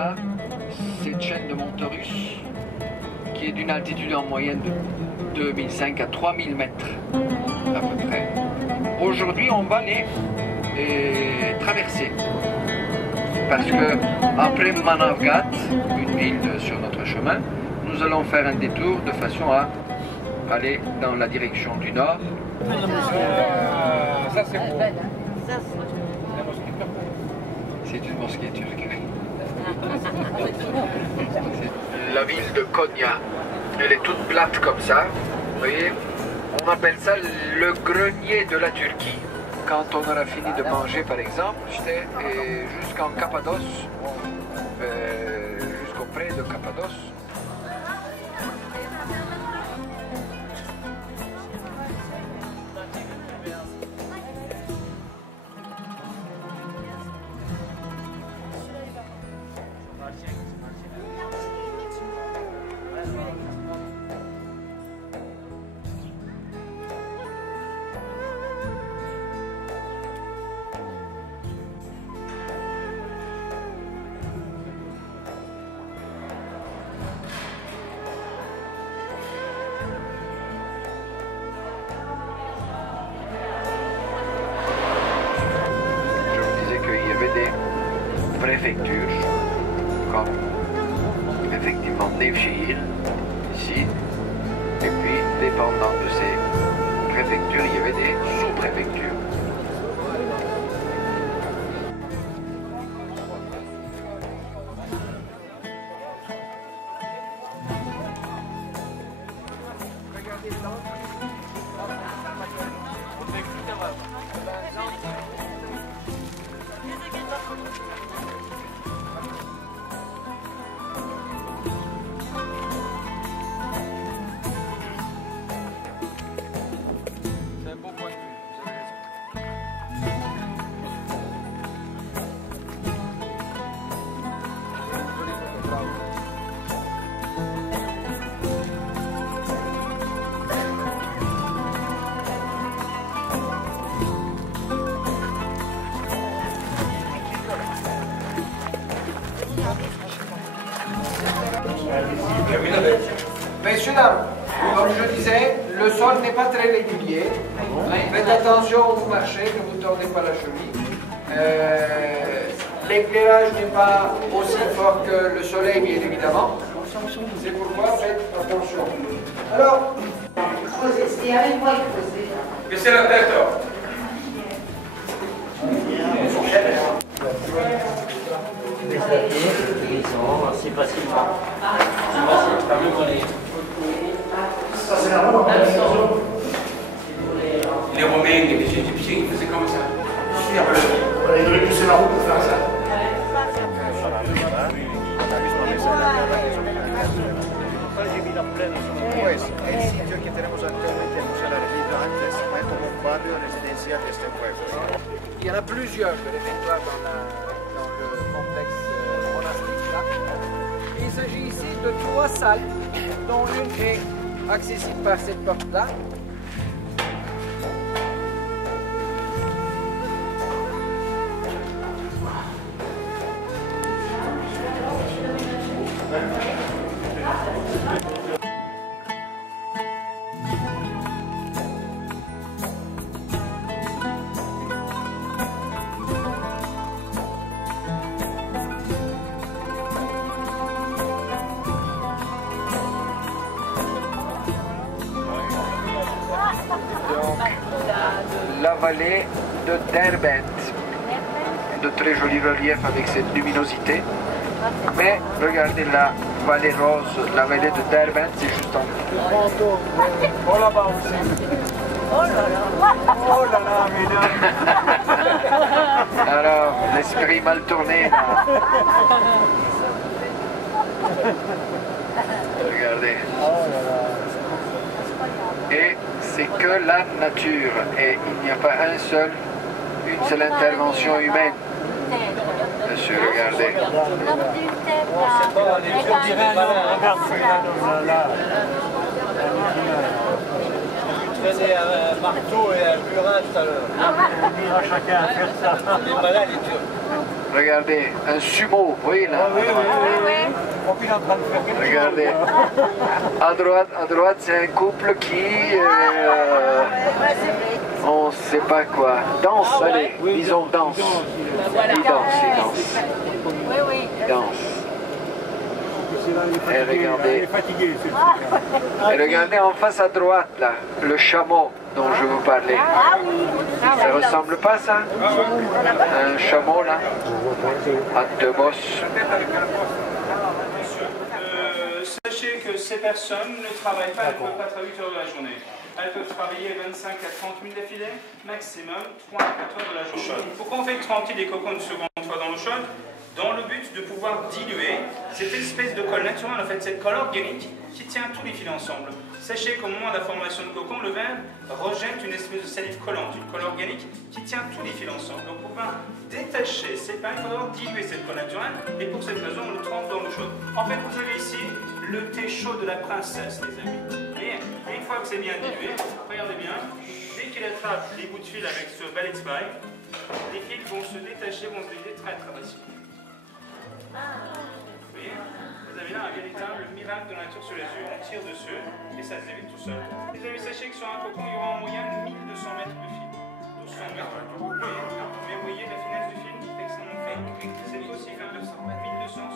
a cette chaîne de montagnes qui est d'une altitude en moyenne de 2005 à 3000 mètres à peu près. Aujourd'hui, on va les traverser parce que après Manavgat, une ville sur notre chemin, nous allons faire un détour de façon à aller dans la direction du nord. Ça c'est beau. C'est une mosquée turque. La ville de Konya, elle est toute plate comme ça. Vous voyez, on appelle ça le grenier de la Turquie. Quand on aura fini de manger, par exemple, j'étais jusqu'en Cappadoce, jusqu'au près de Cappadoce. Préfectures, comme effectivement Nevşehir, ici, et puis dépendant de ces préfectures, il y avait des sous-préfectures. Messieurs, dames, comme je disais, le sol n'est pas très régulier. Faites attention où vous marchez, que vous ne tordez pas la cheville. L'éclairage n'est pas aussi fort que le soleil, bien évidemment. C'est pourquoi faites attention. Alors, baissez la tête. C'est facilement. Ça, c'est la route. Les Romains et les Égyptiens, ils faisaient comme ça. Ils devaient pousser la route pour faire ça. Pues el sitio que tenemos actualmente en Museo de la Revido antes fue como un barrio residencial de este pueblo. Il y en a plusieurs de réfectoires dans le complexe monastique là. Il s'agit ici de 3 salles, dont une est accessible par cette porte-là. La vallée de Derbent, de très joli relief avec cette luminosité, mais regardez la vallée rose, la vallée de Derbent, c'est juste en dessous. Oh là-bas aussi. Oh là là. Oh là là, mesdames. Alors, l'esprit mal tourné là. Regardez. Et c'est que la nature, et il n'y a pas une seule intervention humaine. Monsieur, regardez. On dirait un homme, regarde celui-là, là. Tu faisais un marteau et un burin tout à l'heure. On dira chacun à faire ça. Les malades, les Turcs. Regardez, un sumo, vous voyez là. Oui, oui, oui. Oui. On est en train de faire quelque Regardez. chose. À droite, c'est un couple qui, Ouais, c'est vrai. on sait pas quoi, danse, allez, disons danse. Voilà. Il danse. Oui, oui. Il danse. Et regardez. il est fatigué, c'est Et regardez en face à droite là, le chameau dont je vous parlais. Ah oui. Ça ressemble pas ça? Un chameau là, à deux bosses. Sachez que ces personnes ne travaillent pas, elles ne peuvent pas travailler 8 heures de la journée. Elles peuvent travailler 25 à 30 000 d'affilée, maximum 3 à 4 heures de la journée. Pourquoi on fait tremper des cocons une seconde fois dans l'eau chaude? Dans le but de pouvoir diluer cette espèce de colle naturelle, en fait, cette colle organique qui tient tous les fils ensemble. Sachez qu'au moment de la formation de cocon, le verre rejette une espèce de salive collante, une colle organique qui tient tous les fils ensemble. Donc pour pouvoir détacher ces pains, il faut d'abord diluer cette colle naturelle et pour cette raison, on le trempe dans l'eau chaude. En fait, vous avez ici le thé chaud de la princesse, les amis. Et une fois que c'est bien dilué, regardez bien, dès qu'il attrape les bouts de fil avec ce balai de spike, les fils vont se détacher, vont se délier très très facilement. Vous voyez, vous avez là un véritable miracle de la nature sur les yeux, on tire dessus et ça se dévite tout seul. Les amis, sachez que sur un cocon, il y aura en moyenne 1200 mètres de fil. 1200 mètres. Mais vous voyez, la finesse du fil est extrêmement fine. C'est aussi fin, 1200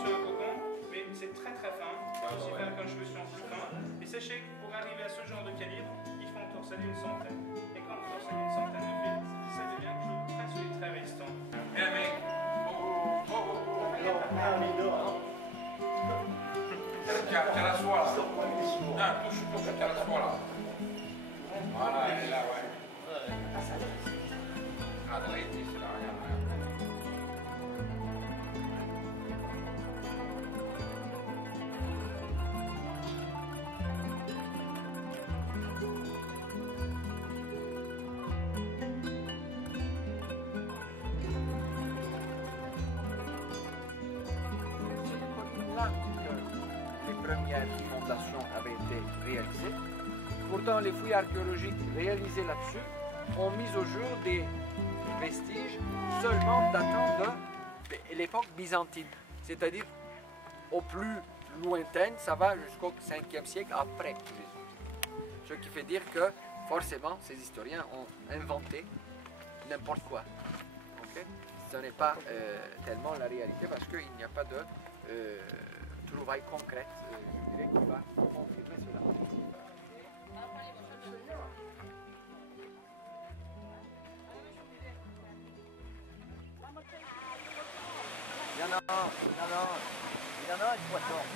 sur le cocon, mais c'est très très fin. C'est aussi fin qu'un cheveu sur un plus fin. Et sachez que pour arriver à ce genre de calibre, il faut en torsader une centaine. Et quand on torsade une centaine de fils, ça devient quelque chose de très solide, très résistant. C'è la suola. Ah, tu c'è la suola. Voilà, elle est là, ouais. Ah, da lei ti si dà, Les premières fondations avaient été réalisées. Pourtant, les fouilles archéologiques réalisées là-dessus ont mis au jour des vestiges seulement datant de l'époque byzantine, c'est-à-dire au plus lointaine, ça va jusqu'au 5e siècle après Jésus. Ce qui fait dire que forcément ces historiens ont inventé n'importe quoi. Okay? Ce n'est pas tellement la réalité parce qu'il n'y a pas de trouvailles concrètes, je dirais, qui va confirmer cela. Il y en a un, 3 torts.